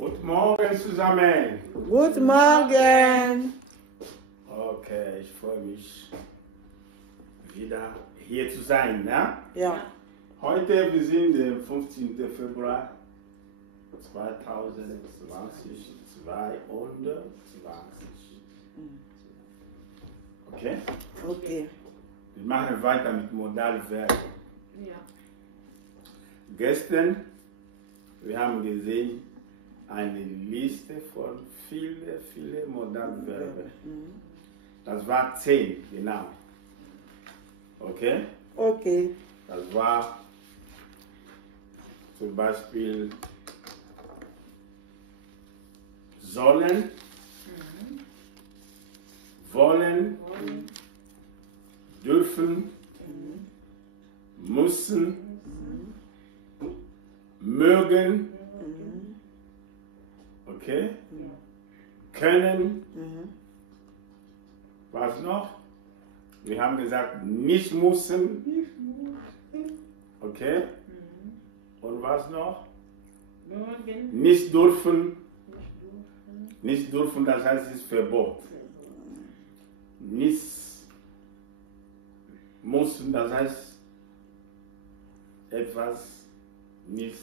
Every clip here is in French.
Guten Morgen zusammen. Guten Morgen. Okay, ich freue mich, wieder hier zu sein. Ne? Ja. Heute, wir sind am 15. Februar 2020. Okay? Okay. Wir machen weiter mit Modalverben. Ja. Gestern, wir haben gesehen, eine Liste von vielen Modalverben. Das war 10, genau. Okay? Okay. Das war zum Beispiel sollen, wollen, dürfen, müssen, mögen, okay, können, was noch? Wir haben gesagt, nicht müssen, okay, und was noch? Nicht dürfen, nicht dürfen, das heißt, es ist Verbot. Nicht müssen, das heißt, etwas nicht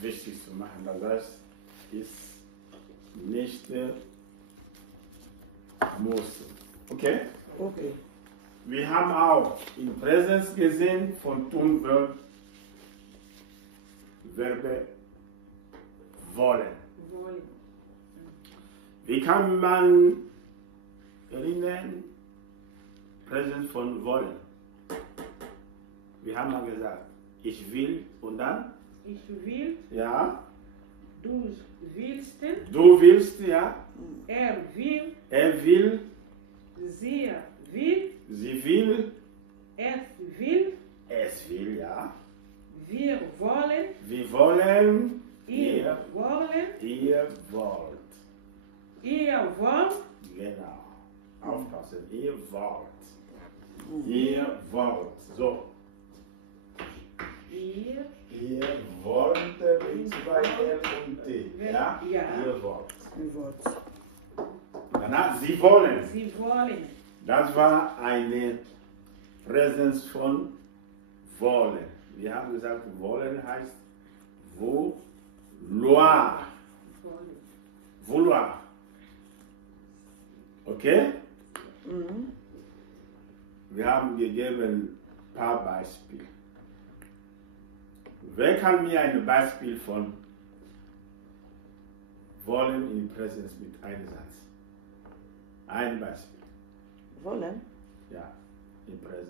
wichtig zu machen. Das heißt, ist nicht müssen. Okay? Okay. Wir haben auch in Präsenz gesehen von Tunverb Verbe wollen. Wie kann man erinnern, Präsenz von wollen? Wir haben mal gesagt, ich will und dann? Ich will, Ja. du willst, Du willst, ja. will, Er will, sie will, sie will, es will, es will, ja. wir wollen, Wir wollen, ihr wollen, ihr wollt. ihr wollt, Genau. Aufpassen, ihr wollt. Ihr wollt. So. ihr Wollt mit zwei L und T. Ja? Ja. Ihr wollt. Wort. Danach, sie wollen. sie wollen, Das war eine Präsenz von wollen. Wir haben gesagt, wollen heißt vouloir. Vouloir. Okay? Wir haben gegeben ein paar Beispiele. Wer kann mir ein Beispiel von wollen in Präsenz mit einem Satz? Ein Beispiel. Wollen? Ja, in Präsenz.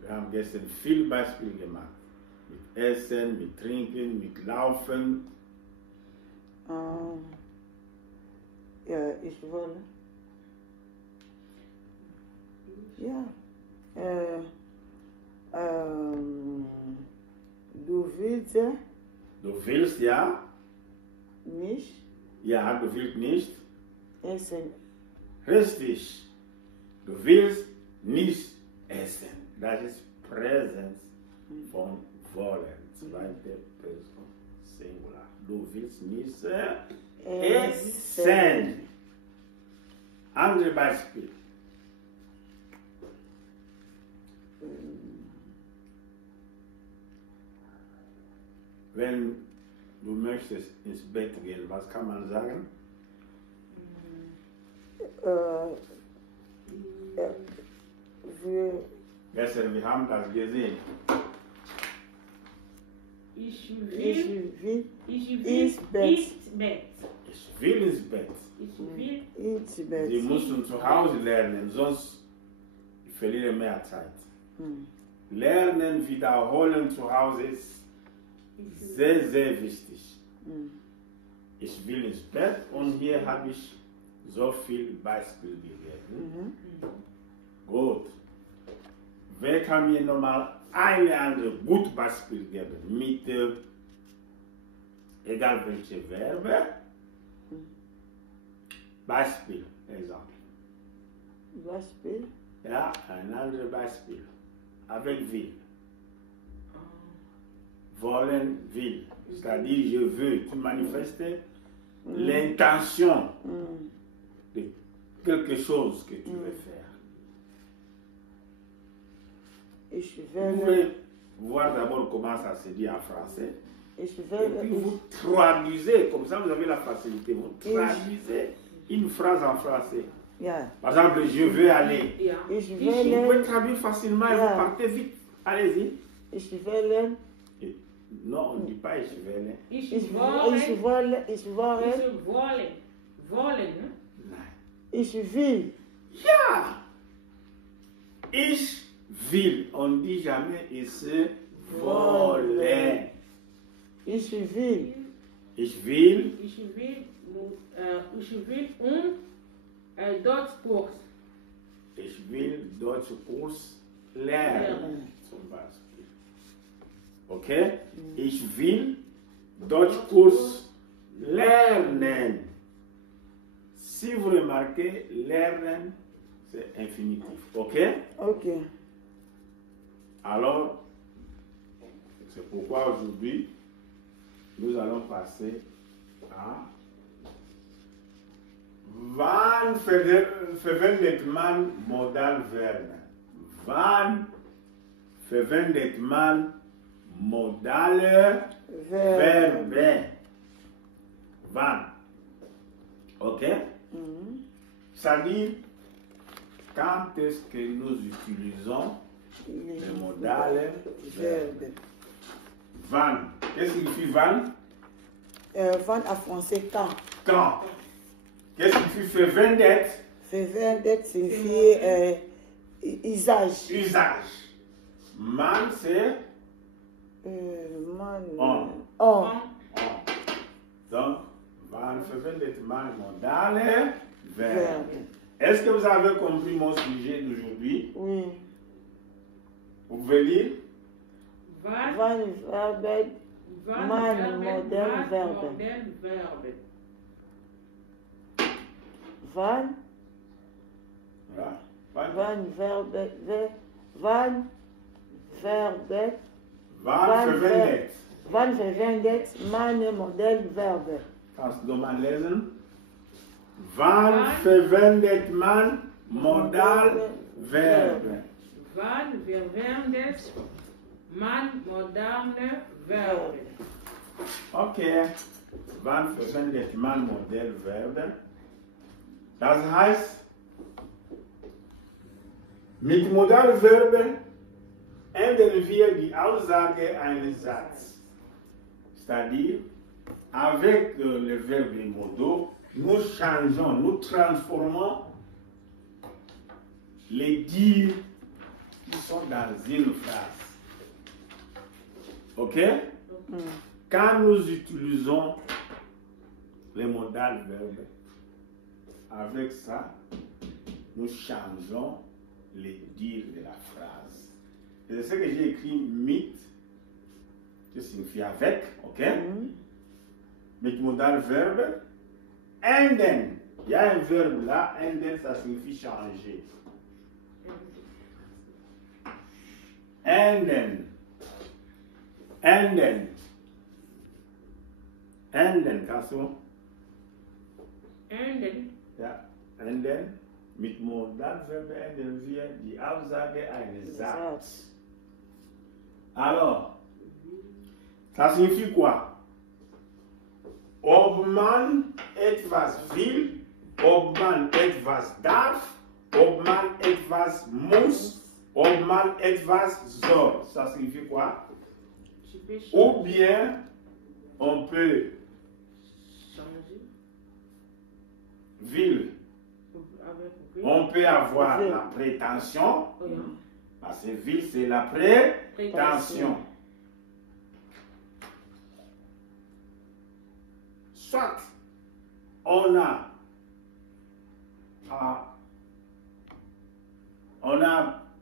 Wir haben gestern viel Beispiele gemacht. Mit Essen, mit Trinken, mit Laufen. Ja, ich wolle. Ja. Du willst Du willst ja? nicht Ja, du willst nicht. essen. Richtig. Du willst nicht essen. Das ist Präsenz von wollen. Zweite Person Singular. Du willst nicht essen. Andere Beispiel. Wenn du möchtest ins Bett gehen, was kann man sagen? Gestern, wir haben das gesehen. ich Ich will will ins Bett. Ich will ins Bett. Ich will ins Bett. Sie mussten zu Hause lernen, sonst ich verliere mehr Zeit. Lernen, wiederholen zu Hause ist sehr, sehr wichtig. Ich will ins Bett und hier habe ich so viel Beispiel gegeben. Gut. Wer kann mir nochmal eine andere gute Beispiel geben mit egal welche Verbe? Beispiel, Exemple. Beispiel. Ja, ein anderes Beispiel. Avec will. wollen, will. C'est-à-dire, je veux. Tu manifestes l'intention de quelque chose que tu veux faire. Ich Vous will. pouvez voir d'abord comment ça se dit en français. Ich Et will. puis vous traduisez, comme ça vous avez la facilité. Vous traduisez une phrase en français. Ja. Par exemple, je veux aller. Ja. Ich Vous pouvez will. traduire facilement et Yeah. vous partez vite. Allez-y. Ich will. Et non, on ne dit pas je vais aller. Ich Ich wollen. will. Ich will. Ich wollen. Wollen, ne? Nein. Ich will. Ja! Ich will. On ne dit jamais ich wollen. Ich will. Ich will. Ich will Deutschkurs. Ich will Deutschkurs lernen. Zum Beispiel. Okay? Ich will Deutschkurs lernen. Si vous remarquez, lernen, c'est infinitif. Ok? Ok. Alors, c'est pourquoi aujourd'hui, nous allons passer à Wann verwendet man Modalverben? Wann verwendet man modale Verben? Wann? Ok? C'est-à-dire, quand est-ce que nous utilisons le modal verbe? Wann. Qu'est-ce que signifie wann? Van en français quand. Quand. Qu'est-ce que signifie verwendet? Verwendet signifie usage. Usage. Man, c'est Man. on. On. Donc, wann verwendet man modale Verbe? Verbe. Est-ce que vous avez compris mon sujet d'aujourd'hui? Oui. Vous pouvez lire? Wann Van verben. Man modern verben. modern verben. Van. Voilà. Wann Van verben. Van verben. Wann verwendet? Wann verwendet man model verben? Kannst du mal lesen? Wann verwendet man Modalverbe? Wann verwendet man moderne Verben? Okay. Wann verwendet man Modellverbe? Das heißt, mit Modalverbe ändern wir die Aussage eines Satzes. C'est-à-dire, avec le verbe modo, nous changeons, nous transformons les dires qui sont dans une phrase. Ok? Quand nous utilisons les modales verbes, avec ça, nous changeons les dires de la phrase. Et c'est ce que j'ai écrit mit, qui signifie avec, ok? Mit modal verbe, ändern. Il y a un verbe là, ändern, ça signifie changer. Ändern. Ändern. Ändern, kannst du? Ändern. Ja, ändern. Mit Modalverbe ändern wir die Aussage eines Satzes. Alors, ça signifie quoi? Ob man etwas will, ob man etwas darf, ob man etwas muss, ob man etwas soll. Ça signifie quoi? Ou bien, on peut changer. Will. On peut avoir la prétention. Parce que will, c'est la prétention. Soit on a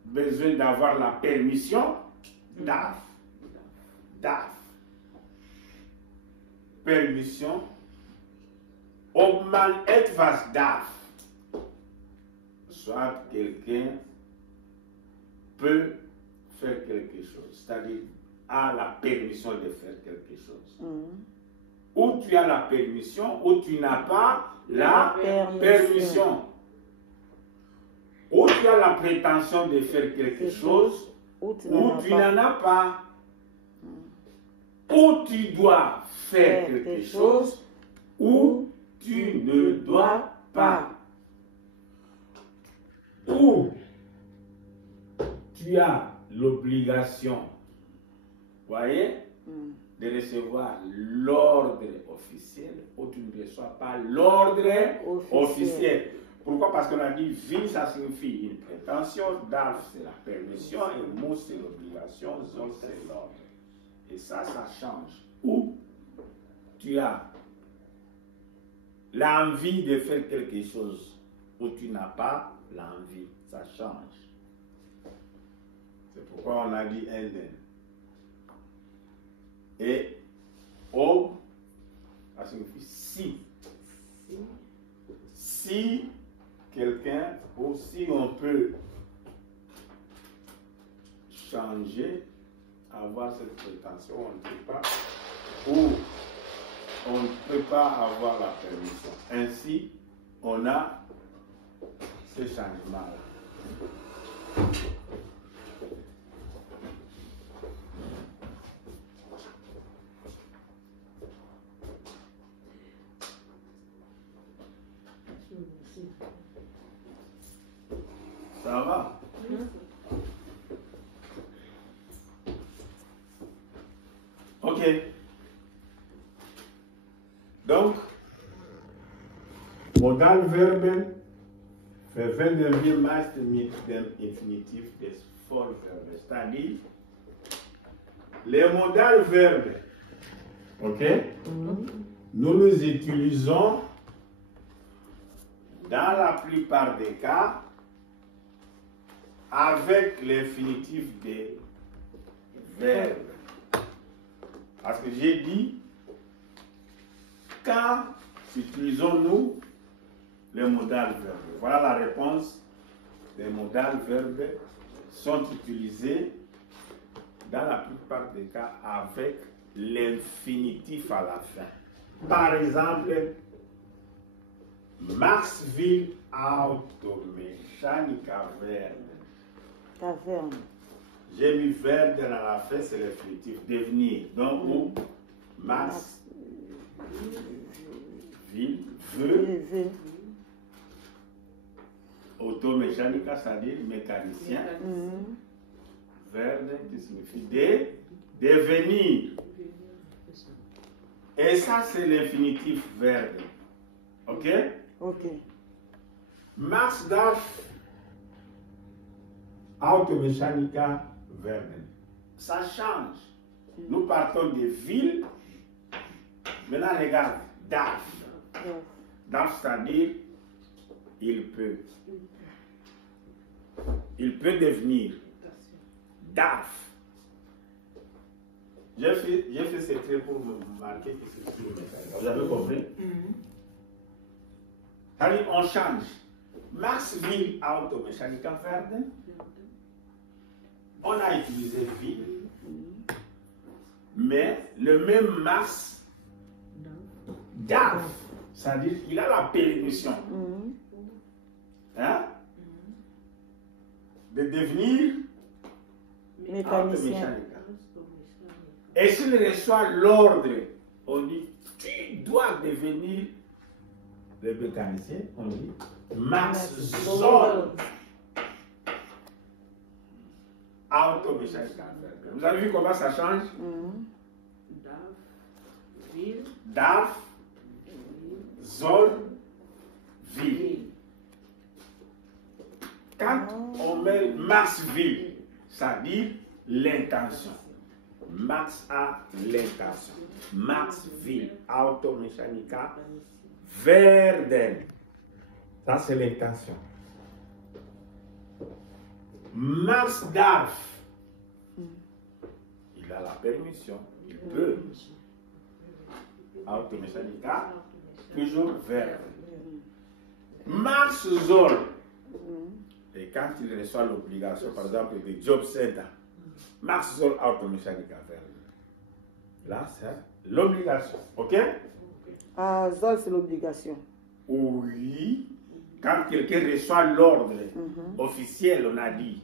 besoin d'avoir la permission d'AF. Permission. Ob man etwas darf. Soit quelqu'un peut faire quelque chose. C'est-à-dire, as la permission de faire quelque chose. Ou tu as la permission, ou tu n'as pas la permission. Ou tu as la prétention de faire quelque chose, ou tu n'en as pas. Ou tu dois faire quelque chose, ou tu ne dois pas. Ou tu as l'obligation, voyez, de recevoir l'ordre officiel, ou tu ne reçois pas l'ordre officiel. Pourquoi? Parce qu'on a dit ville, ça signifie une prétention, daf, c'est la permission, et mot, c'est l'obligation, zone, c'est l'ordre. Et ça change. Ou tu as l'envie de faire quelque chose, ou tu n'as pas l'envie, ça change. C'est pourquoi on a dit Eden. Et om, ça signifie si. Si quelqu'un, ou si on peut changer, avoir cette prétention, on ne peut pas, ou on ne peut pas avoir la permission. Ainsi, on a ce changement-là. Ça va? Ok. Donc, modal verben verwenden meist mit dem Infinitiv des Vollverbes. C'est-à-dire, les modal verbes, ok? Nous les utilisons dans la plupart des cas avec l'infinitif des verbes. Parce que j'ai dit, quand utilisons-nous les modal verbes? Voilà la réponse. Les modal verbes sont utilisés dans la plupart des cas avec l'infinitif à la fin. Par exemple, Max will Automechanica Caverne. J'ai mis verde dans la fin, c'est l'infinitif devenir. Donc, où Max will veut automécanica, c'est-à-dire mécanicien. Verde qui signifie devenir. Et ça, c'est l'infinitif verde. Ok? Ok. Max darf Automechanica werden. Ça change. Nous partons de ville. Maintenant, regarde. Darf. Darf, c'est-à-dire, il peut. Il peut devenir. Darf. J'ai fait ce trait pour me marquer que c'est sur le message. Vous avez compris? C'est-à-dire, on change. Max will Automechanica werden. On a utilisé ville, mais le même Max darf, c'est-à-dire qu'il a la permission de devenir Mécanicien. Et s'il reçoit l'ordre, on dit tu dois devenir le mécanicien, on dit Max soll Automechanica. Vous avez vu comment ça change? Darf, soll, will. Quand on met Max will, ça dit l'intention. Max a l'intention. Max will Automechanica werden. Ça, c'est l'intention. Max darf. Il a la permission. Il peut. Automechanica, toujours werden. Max soll. Et quand il reçoit l'obligation, par exemple, de job center, Max soll Automechanika werden. Là, c'est l'obligation. OK? Ah, ça, c'est l'obligation. Oui. Quand quelqu'un reçoit l'ordre officiel, on a dit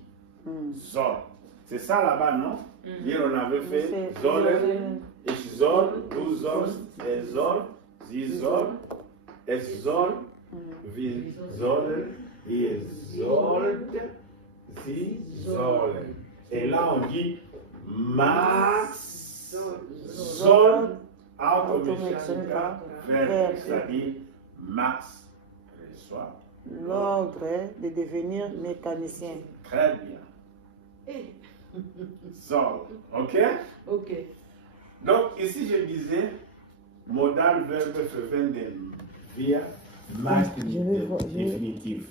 Zol. C'est ça là-bas, non? Hier, on avait fait Zol, Ich Zol, Du Zol, Er Zol, Sie Zol, Es Zol, Wir Zollen, Ihr Zollt, Sie Zollen. Et là, on dit Max Zol Automechanika Werk, c'est-à-dire Max reçoit L'ordre de devenir mécanicien. très bien. Zol, ok? Ok. Donc ici je disais modal verbe verwenden via max infinitif.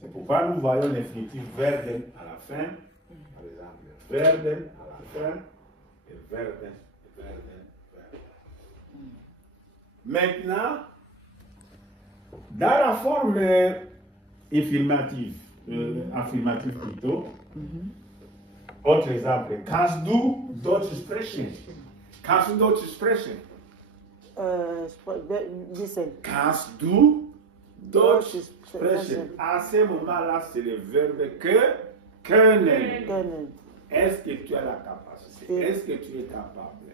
C'est pourquoi nous voyons l'infinitif werden à la fin. Par exemple, werden à la fin et werden. Maintenant, dans la forme affirmative plutôt, autre exemple, kannst du Deutsch sprechen? Kannst du Deutsch sprechen? Listen. Kannst du Deutsch sprechen? À ce moment-là, c'est le verbe können. Können. Est-ce que tu as la capacité? Est-ce que tu es capable?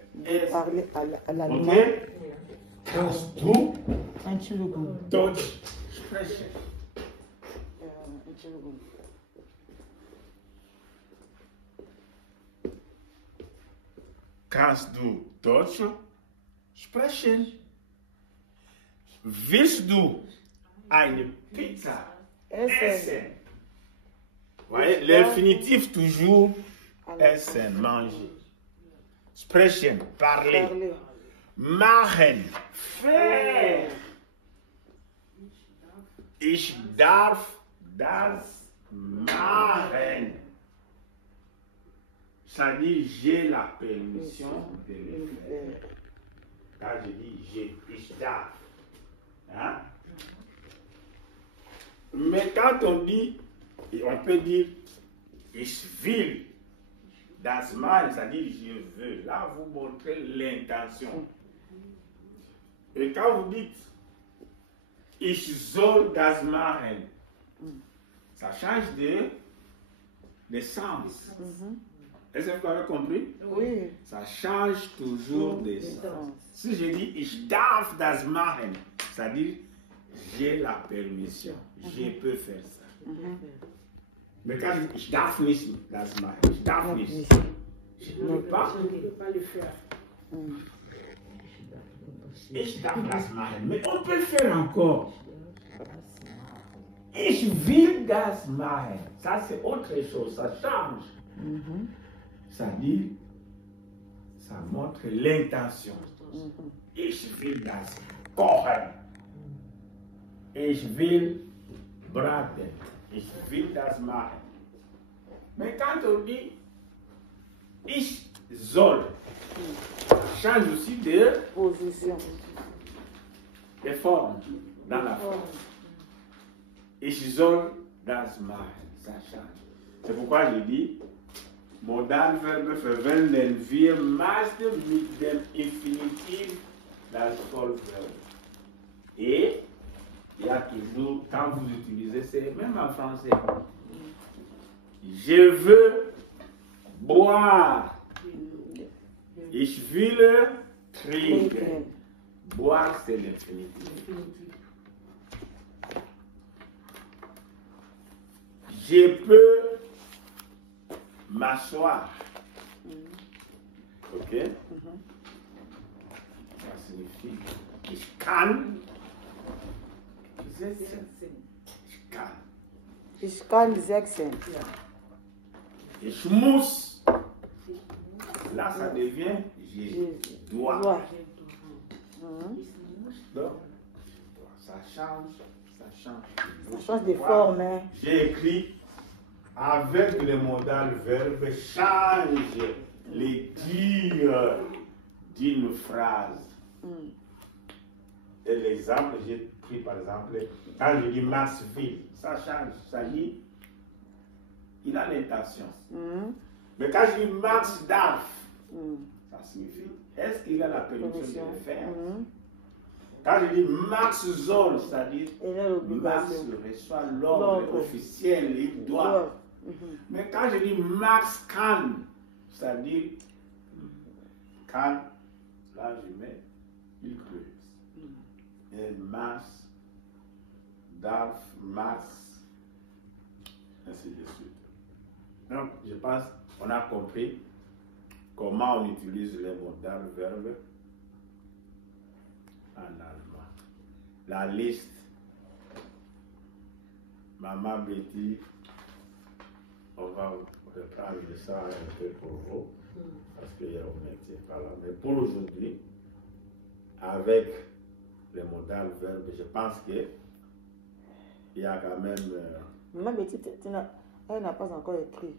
Parler à l'allemand. Ok? Kannst du Entschuldigung. Deutsch sprechen? Entschuldigung. Kannst du Deutsch sprechen? Willst du eine Pizza essen? Voyez, l'infinitif toujours essen, manger. Sprechen, parler. Parler. Machen, faire. Ich darf das machen. Ça dit j'ai la permission de le faire. Quand je dis ich darf. Hein? Mais quand on dit, on peut dire ich will das machen, ça dit je veux. Là, vous montrez l'intention. Et quand vous dites ich soll das machen, ça change de sens. Est-ce que vous avez compris? Oui. Ça change toujours de sens. Si je dis ich darf das machen, ça dit j'ai la permission, je peux faire ça. Mais quand je dis ich darf nicht das machen, ich darf nicht, je ne peux pas. Je ne peux pas le faire. Ich darf das machen, mais on peut le faire encore. Ich will das machen. Ça c'est autre chose, ça change. Ça dit, ça montre l'intention. Ich will das kochen. Ich will braten. Ich will das machen. Mais quand on dit ich soll, ça change aussi de Position. forme dans la forme. Ich soll das machen. Ça change. C'est pourquoi je dis Modalverbe verwenden wir meist mit dem Infinitiv das Vollverbe. Et il y a toujours, quand vous utilisez, c'est même en français. Je veux boire. Ich will trinken. Boire, c'est l'infinitif. Je peux m'asseoir. Ok? Ça signifie ich kann. Ich kann. Ich kann sechsen. Ich muss. Là, ça devient je dois. Donc, ça change. Ça change de forme. Hein? J'ai écrit avec le modal verbe change les dires d'une phrase. Et l'exemple, j'ai pris par exemple, quand je dis Maxville, ça change, ça dit, il a l'intention. Mais quand je dis marche darf, ça signifie, est-ce qu'il a la permission de le faire? Quand je dis Max Zoll, c'est-à-dire Max reçoit l'ordre officiel, il doit. Mais quand je dis Max kann, c'est-à-dire kann, là je mets il peut. Et Max, darf, Max, ainsi de suite. Donc je pense qu'on a compris comment on utilise les modales verbes en allemand. La liste, Maman Betty, on va reprendre ça un peu pour vous, parce qu'il y a un métier par là. Mais pour aujourd'hui, avec les modales verbes, je pense qu'il y a quand même... Maman Betty, elle n'a pas encore écrit.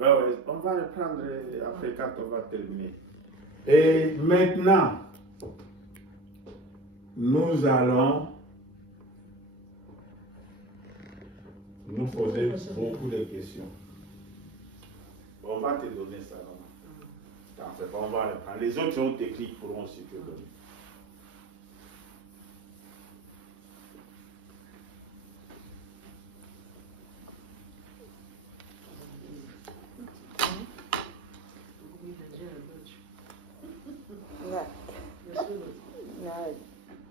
Ouais, on va reprendre après quand on va terminer. Et maintenant, nous allons nous poser beaucoup de questions. On va te donner ça. T'en fais pas, on va reprendre. Les autres ont techniques pourront aussi te donner.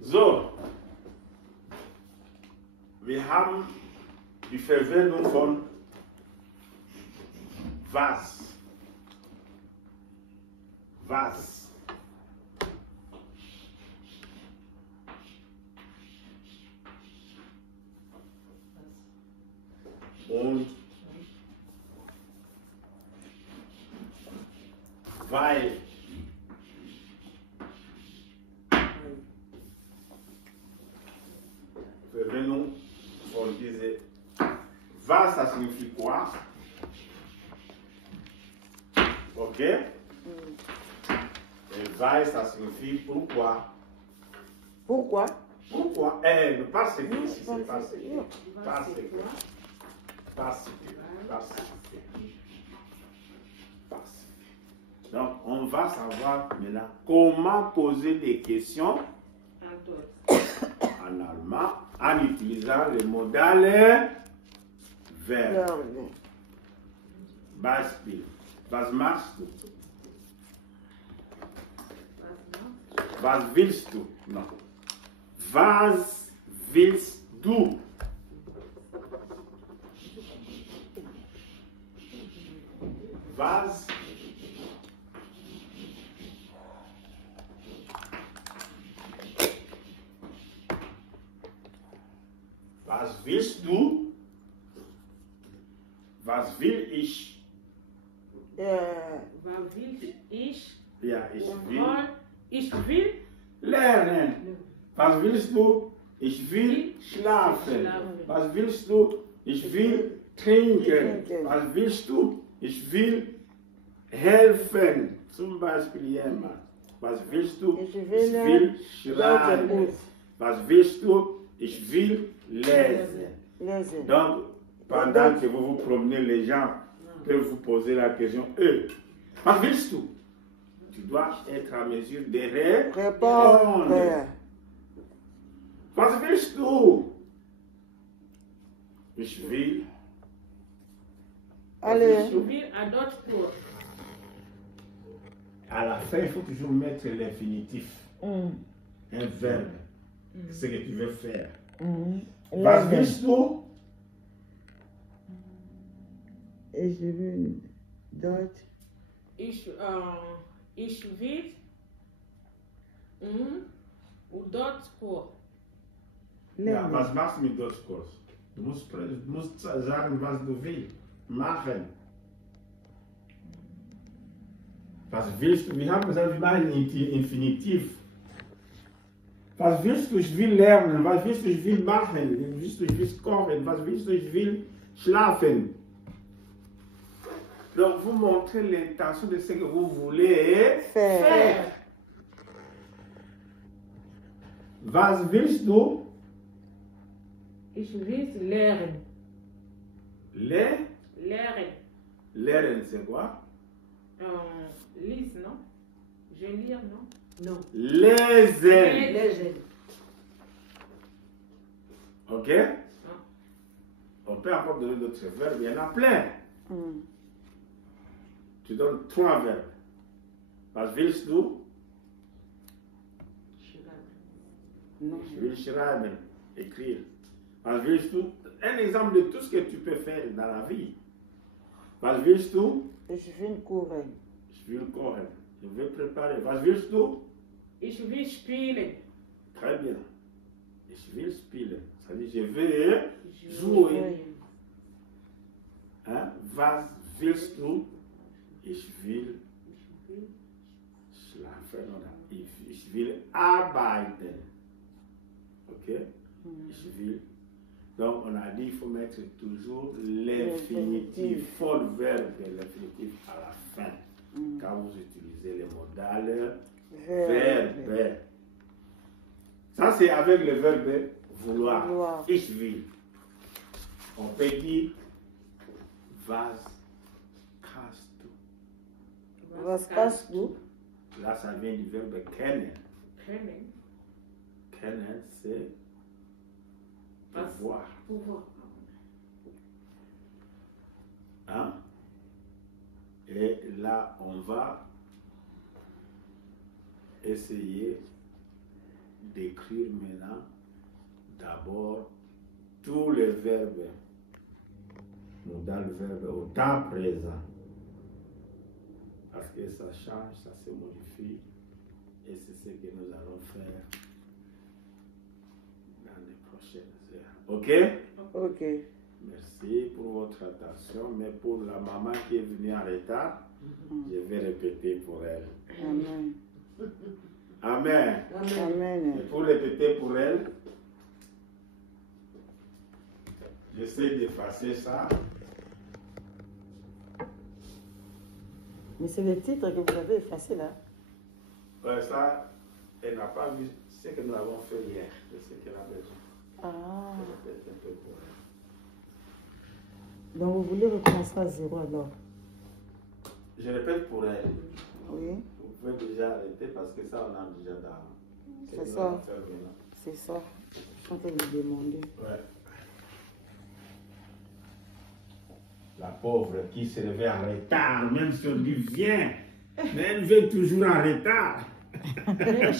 So, wir haben die Verwendung von was. Was. Und weil. Verwendung von diese was, ça signifie quoi? Ok? Et weil, ça signifie pourquoi? Pourquoi? Pourquoi? Parce que, si c'est parce que. Parce que. Parce que. Parce que. Parce que. Donc, on va savoir maintenant comment poser des questions en allemand en utilisant le modal verbe. Beispiel. Was machst du? Was willst du? Non. Was willst du? Was willst du? Was will ich? Was will ich? Ja, Ich will lernen. Was willst du? Ich will schlafen. Was willst du? Ich will trinken. Was willst du? Ich will helfen. Zum Beispiel jemand. Was willst du? Ich will schreiben. Was willst du? Ich will lesen. Donc, pendant que vous vous promenez, les gens peuvent vous poser la question, was willst du? Tu dois être en mesure de répondre. Was willst du? Ich will. Allez. Ich will un autre cours. À la fin, il faut toujours mettre l'infinitif. Un verbe. Ce que tu veux faire. Was willst du? Ich will dort. Ich will dort Kurs. Ja, was machst du mit Deutschkurs? Du musst sagen, was du willst. Machen. Was willst du? Wir haben gesagt, wir machen Infinitiv. Was willst du? Ich will lernen. Was willst du? Ich will machen. Was willst du? Ich will kochen. Was willst du? Ich will schlafen. Donc, vous montrez l'intention de ce que vous voulez faire. Was willst du? Ich will lernen. Lernen, Lernen. c'est quoi? Lise, non? Je vais lire, non? Non. Les ailes. Les ailes. Ok? On peut encore donner d'autres verbes, il y en a plein. Tu donnes 3 verbes. Was willst du? Non. Je will schreiben, écrire. Was willst du? Un exemple de tout ce que tu peux faire dans la vie. Was willst du? Je will courir. Je will kochen. Je vais préparer. Was willst du? Ich will spielen. Très bien. Ich will spielen. Ça dit, je vais jouer. Hein? Was willst du? Ich will schlafen oder ich will arbeiten. Ok? Ich will. Donc, on a dit qu'il faut mettre toujours l'infinitif. Il faut le verbe de l'infinitif à la fin. Quand vous utilisez les modales verbe. Ça, c'est avec le verbe vouloir. Ich will. On peut dire was kannst du. Was kannst du? Là, ça vient du verbe kennen. Kennen. Kennen, c'est pouvoir. Pouvoir. Hein? Et là, on va essayer d'écrire maintenant d'abord tous les verbes. Modal verbe au temps présent. Parce que ça change, ça se modifie. Et c'est ce que nous allons faire dans les prochaines heures. Ok? Ok. Merci pour votre attention. Mais pour la maman qui est venue en retard, je vais répéter pour elle. Amen. Amen. Amen. Et pour répéter pour elle, j'essaie d'effacer ça. Mais c'est le titre que vous avez effacé là. Ouais, ça, elle n'a pas vu ce que nous avons fait hier. C'est ce qu'elle a besoin. Ah. Je répète un peu pour elle. Donc vous voulez recommencer à zéro alors? Je répète pour elle. Oui. Vous pouvez déjà arrêter parce que ça, on a déjà dans. C'est ça. C'est ça. Je suis en train de vous demander. Ouais. La pauvre qui se réveille en retard, même si on dit viens, mais elle vient toujours en retard. D'accord.